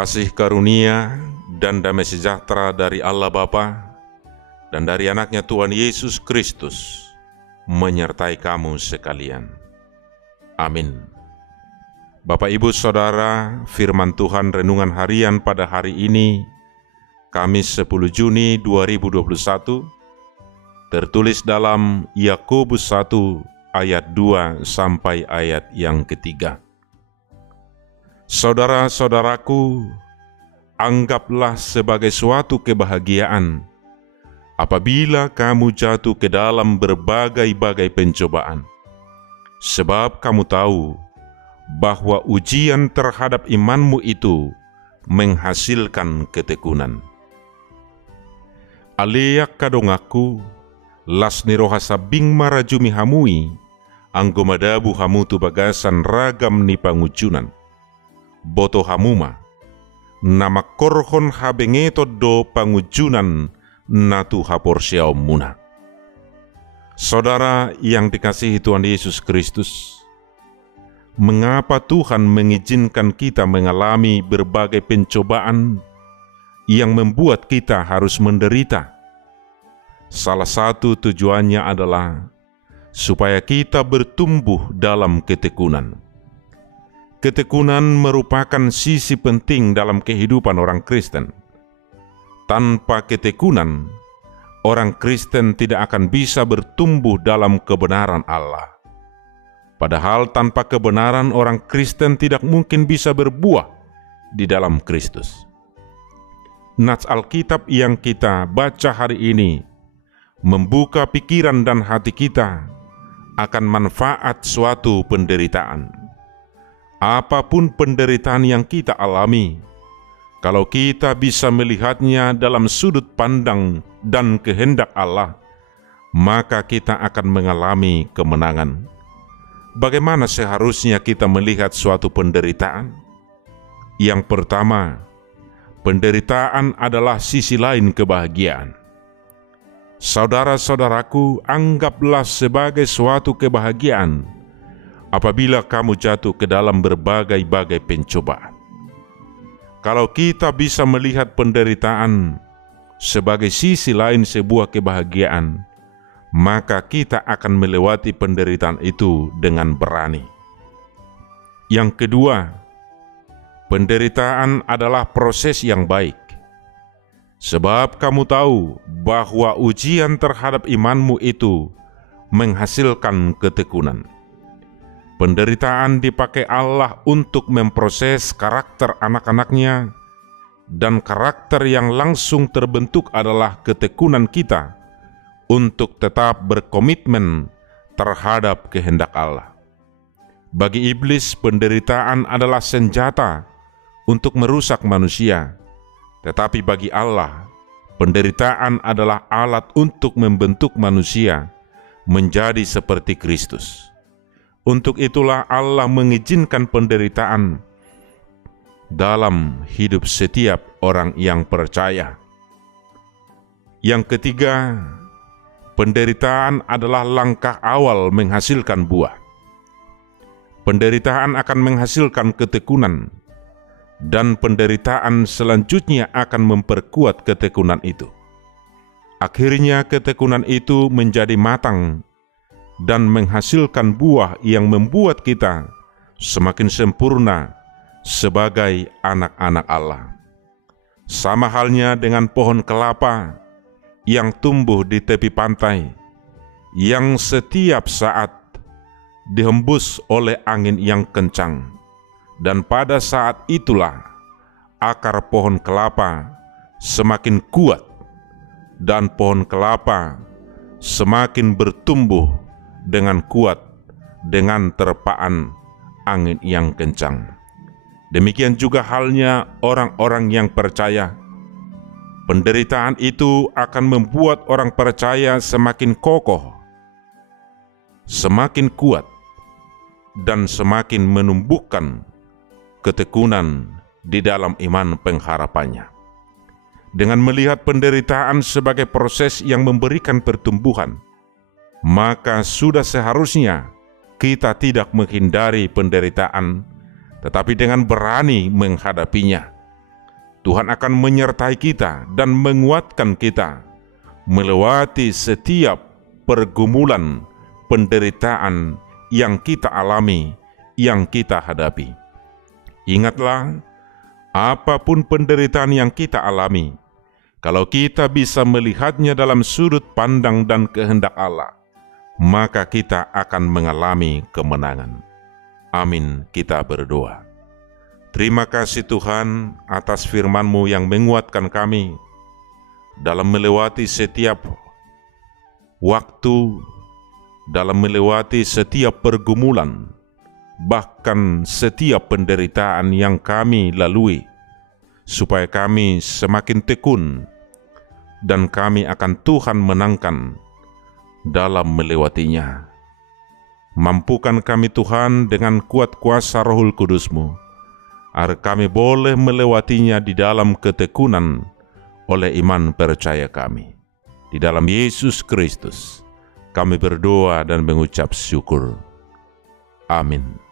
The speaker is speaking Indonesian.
Kasih karunia dan damai sejahtera dari Allah Bapa dan dari anaknya Tuhan Yesus Kristus menyertai kamu sekalian. Amin. Bapak, Ibu, Saudara, firman Tuhan renungan harian pada hari ini, Kamis 10 Juni 2021, tertulis dalam Yakobus 1 ayat 2 sampai ayat yang ketiga. Saudara-saudaraku, anggaplah sebagai suatu kebahagiaan apabila kamu jatuh ke dalam berbagai-bagai pencobaan, sebab kamu tahu bahwa ujian terhadap imanmu itu menghasilkan ketekunan. Aleak kadongaku, lasni roha sabing marajumi hamui, anggo madabu hamutu bagasan ragam ni pangujunan. Boto hamuma, nama korhon habengeto do pangujunan natu haporsiao muna. Saudara yang dikasihi Tuhan Yesus Kristus, mengapa Tuhan mengizinkan kita mengalami berbagai pencobaan yang membuat kita harus menderita? Salah satu tujuannya adalah supaya kita bertumbuh dalam ketekunan. Ketekunan merupakan sisi penting dalam kehidupan orang Kristen. Tanpa ketekunan, orang Kristen tidak akan bisa bertumbuh dalam kebenaran Allah. Padahal tanpa kebenaran, orang Kristen tidak mungkin bisa berbuah di dalam Kristus. Nats Alkitab yang kita baca hari ini membuka pikiran dan hati kita akan manfaat suatu penderitaan. Apapun penderitaan yang kita alami, kalau kita bisa melihatnya dalam sudut pandang dan kehendak Allah, maka kita akan mengalami kemenangan. Bagaimana seharusnya kita melihat suatu penderitaan? Yang pertama, penderitaan adalah sisi lain kebahagiaan. Saudara-saudaraku, anggaplah sebagai suatu kebahagiaan apabila kamu jatuh ke dalam berbagai-bagai pencobaan. Kalau kita bisa melihat penderitaan sebagai sisi lain sebuah kebahagiaan, maka kita akan melewati penderitaan itu dengan berani. Yang kedua, penderitaan adalah proses yang baik. Sebab kamu tahu bahwa ujian terhadap imanmu itu menghasilkan ketekunan. Penderitaan dipakai Allah untuk memproses karakter anak-anaknya, dan karakter yang langsung terbentuk adalah ketekunan kita untuk tetap berkomitmen terhadap kehendak Allah. Bagi iblis, penderitaan adalah senjata untuk merusak manusia, tetapi bagi Allah, penderitaan adalah alat untuk membentuk manusia menjadi seperti Kristus. Untuk itulah Allah mengizinkan penderitaan dalam hidup setiap orang yang percaya. Yang ketiga, penderitaan adalah langkah awal menghasilkan buah. Penderitaan akan menghasilkan ketekunan, dan penderitaan selanjutnya akan memperkuat ketekunan itu. Akhirnya ketekunan itu menjadi matang dan menghasilkan buah yang membuat kita semakin sempurna sebagai anak-anak Allah. Sama halnya dengan pohon kelapa yang tumbuh di tepi pantai, yang setiap saat dihembus oleh angin yang kencang, dan pada saat itulah akar pohon kelapa semakin kuat, dan pohon kelapa semakin bertumbuh dengan kuat dengan terpaan angin yang kencang. Demikian juga halnya orang-orang yang percaya. Penderitaan itu akan membuat orang percaya semakin kokoh, semakin kuat, dan semakin menumbuhkan ketekunan di dalam iman pengharapannya. Dengan melihat penderitaan sebagai proses yang memberikan pertumbuhan, maka sudah seharusnya kita tidak menghindari penderitaan, tetapi dengan berani menghadapinya. Tuhan akan menyertai kita dan menguatkan kita melewati setiap pergumulan, penderitaan yang kita alami, yang kita hadapi. Ingatlah, apapun penderitaan yang kita alami, kalau kita bisa melihatnya dalam sudut pandang dan kehendak Allah, maka kita akan mengalami kemenangan. Amin, kita berdoa. Terima kasih Tuhan atas firman-Mu yang menguatkan kami dalam melewati setiap waktu, dalam melewati setiap pergumulan, bahkan setiap penderitaan yang kami lalui, supaya kami semakin tekun dan kami akan Tuhan menangkan dalam melewatinya. Mampukan kami Tuhan dengan kuat kuasa Roh Kudus-Mu, agar kami boleh melewatinya di dalam ketekunan oleh iman percaya kami. Di dalam Yesus Kristus, kami berdoa dan mengucap syukur. Amin.